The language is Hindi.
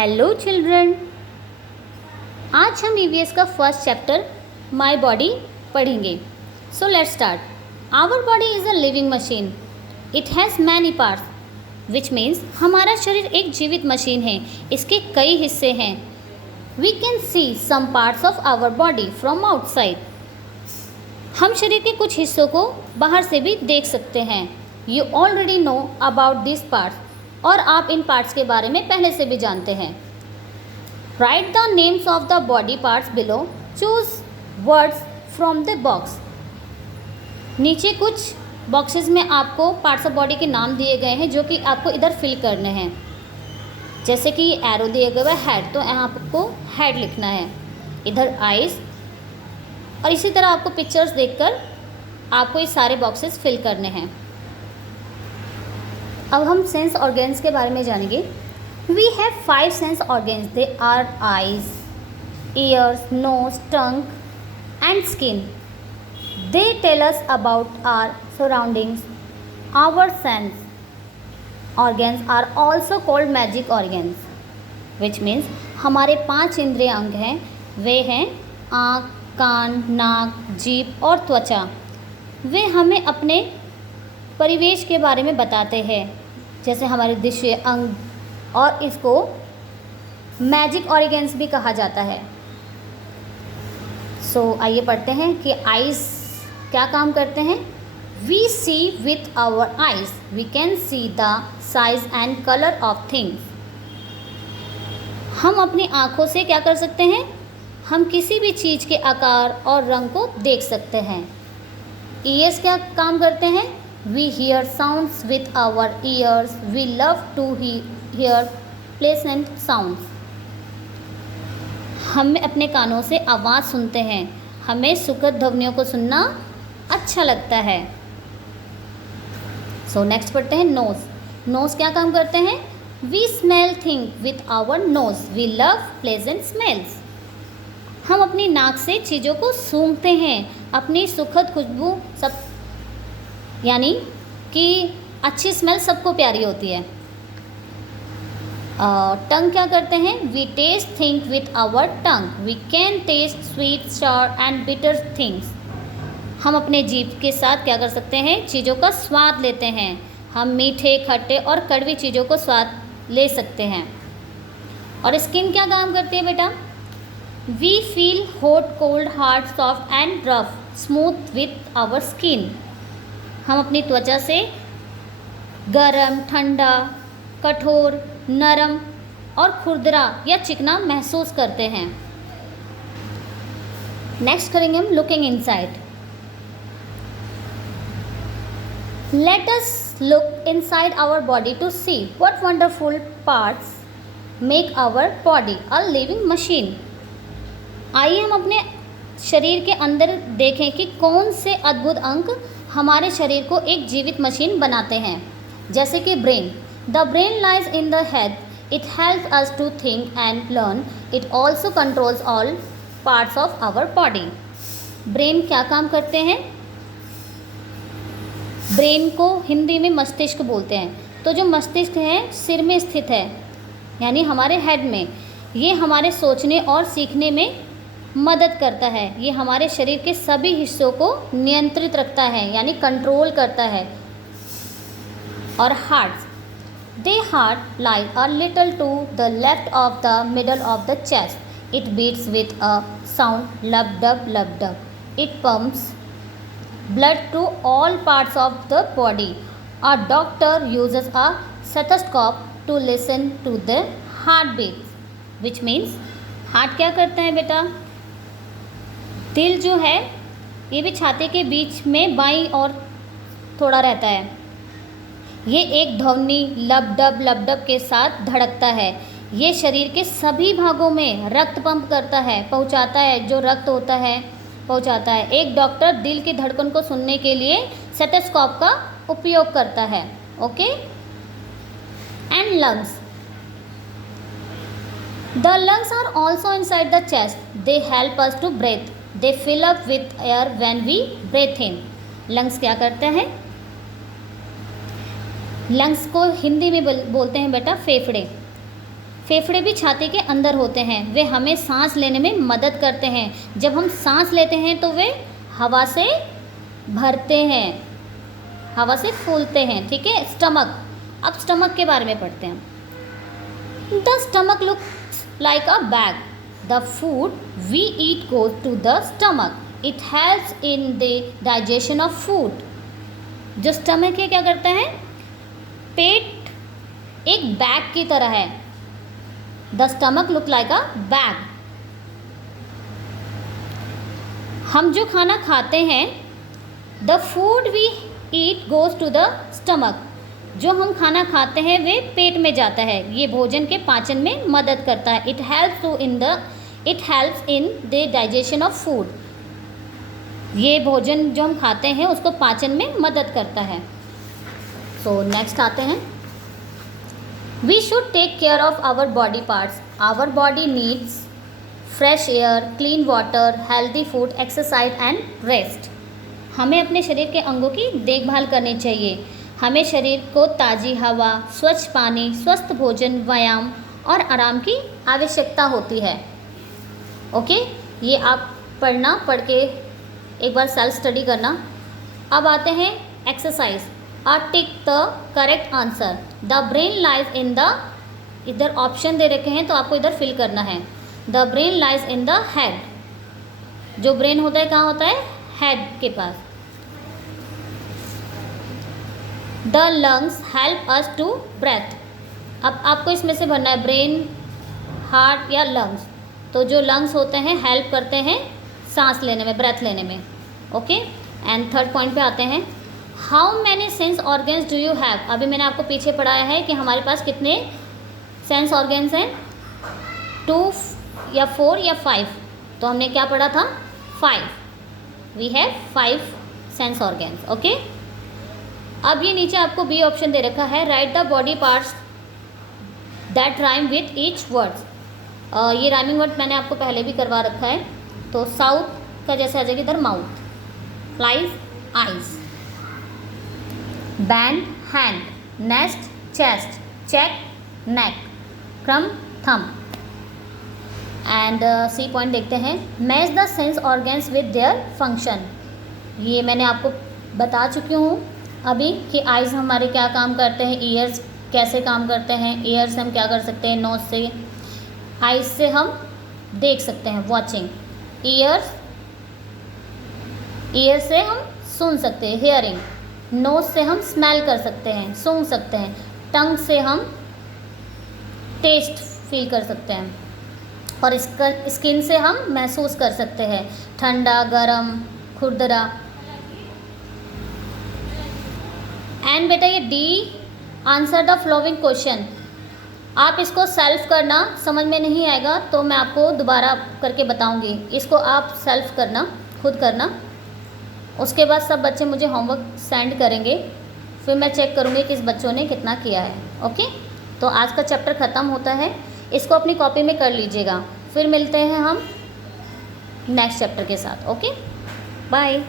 हेलो चिल्ड्रन, आज हम ईवीएस का फर्स्ट चैप्टर माय बॉडी पढ़ेंगे। So let's start. Our body is a living machine. It has many parts which means हमारा शरीर एक जीवित मशीन है। इसके कई हिस्से हैं। We can see some parts of our body from outside. हम शरीर के कुछ हिस्सों को बाहर से भी देख सकते हैं। You already know about this parts, और आप इन पार्ट्स के बारे में पहले से भी जानते हैं। Right the names of the body parts below. Choose words from the box. नीचे कुछ बॉक्सेस में आपको पार्ट्स ऑफ बॉडी के नाम दिए गए हैं जो कि आपको इधर फिल करने हैं। जैसे कि एरो दिए गए है हेड, तो यहाँ आपको हेड लिखना है, इधर आइज, और इसी तरह आपको पिक्चर्स देखकर आपको ये सारे बॉक्सेस फिल करने हैं। अब हम सेंस ऑर्गन्स के बारे में जानेंगे। We have 5 sense organs. They are eyes, ears, nose, tongue and skin. They tell us about our surroundings. Our sense organs are also called magic organs, which means हमारे 5 इंद्रिय अंग हैं। वे हैं आँख, कान, नाक, जीभ और त्वचा। वे हमें अपने परिवेश के बारे में बताते हैं, जैसे हमारे दृश्य अंग, और इसको मैजिक ऑर्गन्स भी कहा जाता है। आइए पढ़ते हैं कि आइज़ क्या काम करते हैं। We see with our eyes. We can see the size and colour of things. हम अपनी आँखों से क्या कर सकते हैं, हम किसी भी चीज़ के आकार और रंग को देख सकते हैं। ईयर्स क्या काम करते हैं। We hear sounds with our ears. We love to hear pleasant sounds. हम अपने कानों से आवाज़ सुनते हैं। हमें सुखद ध्वनियों को सुनना अच्छा लगता है। नेक्स्ट पढ़ते हैं नोज़। नोज़ क्या काम करते हैं। We smell things with our nose. We love pleasant smells. हम अपनी नाक से चीज़ों को सूंघते हैं। अपनी सुखद खुशबू सब, यानी कि अच्छी स्मेल सबको प्यारी होती है। टंग क्या करते हैं। We taste things with our tongue. We can taste sweet, sour and bitter things. हम अपने जीभ के साथ क्या कर सकते हैं, चीज़ों का स्वाद लेते हैं। हम मीठे, खट्टे और कड़वी चीज़ों को स्वाद ले सकते हैं। और स्किन क्या काम करती है बेटा। We feel hot, cold, hard, soft and rough, smooth with our skin. हम अपनी त्वचा से गरम, ठंडा, कठोर, नरम और खुरदरा या चिकना महसूस करते हैं। नेक्स्ट करेंगे हम looking inside. Let us look inside our body to see what wonderful parts make our body a living machine. आइए हम अपने शरीर के अंदर देखें कि कौन से अद्भुत अंग हमारे शरीर को एक जीवित मशीन बनाते हैं। जैसे कि brain. The brain lies in the head. It helps us to think and learn. It also controls all parts of our body. Brain क्या काम करते हैं। ब्रेन को हिंदी में मस्तिष्क बोलते हैं। तो जो मस्तिष्क है सिर में स्थित है, यानी हमारे हेड में। ये हमारे सोचने और सीखने में मदद करता है। ये हमारे शरीर के सभी हिस्सों को नियंत्रित रखता है, यानी कंट्रोल करता है। और heart. The heart lie a little to the left of the middle of the chest. It beats with a sound lub dub lub dub. It pumps blood to all parts of the body. A doctor uses a stethoscope to listen to the heartbeat, which means heart क्या करता है बेटा। दिल जो है ये भी छाती के बीच में बाईं ओर थोड़ा रहता है। ये एक ध्वनि लब डब के साथ धड़कता है। ये शरीर के सभी भागों में रक्त पंप करता है, पहुंचाता है, जो रक्त होता है पहुंचाता है। एक डॉक्टर दिल की धड़कन को सुनने के लिए स्टेथोस्कोप का उपयोग करता है। Okay. And lungs. The lungs are also inside the chest. They help us to breathe. They fill up with air when we breathe in. Lungs क्या करते हैं। लंग्स को हिंदी में बोलते हैं बेटा फेफड़े। फेफड़े भी छाती के अंदर होते हैं, वे हमें सांस लेने में मदद करते हैं। जब हम सांस लेते हैं तो वे हवा से भरते हैं, हवा से फूलते हैं, ठीक है। स्टमक, अब स्टमक के बारे में पढ़ते हैं। The stomach looks like a bag, the food we eat goes to the stomach, it helps in the digestion of food. जो स्टमक है क्या करता है, पेट एक बैग की तरह है। The stomach look like a bag. हम जो खाना खाते हैं, the food we eat goes to the stomach, जो हम खाना खाते हैं वे पेट में जाता है, ये भोजन के पाचन में मदद करता है। It helps in the digestion of food, ये भोजन जो हम खाते हैं उसको पाचन में मदद करता है। सो नेक्स्ट आते हैं, we should take care of our body parts, our body needs fresh air, clean water, healthy food, exercise and rest. हमें अपने शरीर के अंगों की देखभाल करनी चाहिए। हमें शरीर को ताज़ी हवा, स्वच्छ पानी, स्वस्थ भोजन, व्यायाम और आराम की आवश्यकता होती है। ओके, ये आप पढ़ के एक बार सेल्फ स्टडी करना। अब आते हैं exercise. Tick the correct answer, the brain lies in the, इधर ऑप्शन दे रखे हैं तो आपको इधर फिल करना है। The brain lies in the head, जो ब्रेन होता है कहाँ होता है, हेड के पास। The lungs help us to breathe, अब आपको इसमें से भरना है ब्रेन, हार्ट या लंग्स। तो जो लंग्स होते हैं हेल्प करते हैं सांस लेने में, ब्रेथ लेने में। ओके, एंड थर्ड पॉइंट पे आते हैं, how many sense organs do you have. अभी मैंने आपको पीछे पढ़ाया है कि हमारे पास कितने सेंस ऑर्गन्स हैं, 2 या 4 या 5। तो हमने क्या पढ़ा था, 5। We have 5 sense organs. Okay, अब ये नीचे आपको बी ऑप्शन दे रखा है, write the body parts that rhyme with each words. ये राइमिंग वर्ड मैंने आपको पहले भी करवा रखा है। तो साउथ का जैसे आ जाएगा इधर mouth, flies eyes, band hand, nest chest, check neck, crumb thumb. And C point देखते हैं, match the sense organs with their function. ये मैंने आपको बता चुकी हूँ अभी कि आइज़ हमारे क्या काम करते हैं, ईयर्स कैसे काम करते हैं। ईयर्स हम क्या कर सकते हैं, नोज से, आइज़ से हम देख सकते हैं, वॉचिंग। ईयर से हम सुन सकते हैं, हियरिंग। नोज से हम स्मेल कर सकते हैं, सूंघ सकते हैं। टंग से हम टेस्ट फील कर सकते हैं। और इसका स्किन से हम महसूस कर सकते हैं, ठंडा, गरम, खुरदरा। एंड बेटा ये D, answer the flowing question. आप इसको सेल्फ करना, समझ में नहीं आएगा तो मैं आपको दोबारा करके बताऊंगी। इसको आप सेल्फ करना, खुद करना। उसके बाद सब बच्चे मुझे होमवर्क सेंड करेंगे, फिर मैं चेक करूँगी किस बच्चों ने कितना किया है। ओके, तो आज का चैप्टर ख़त्म होता है, इसको अपनी कॉपी में कर लीजिएगा। फिर मिलते हैं हम नेक्स्ट चैप्टर के साथ। Okay, bye.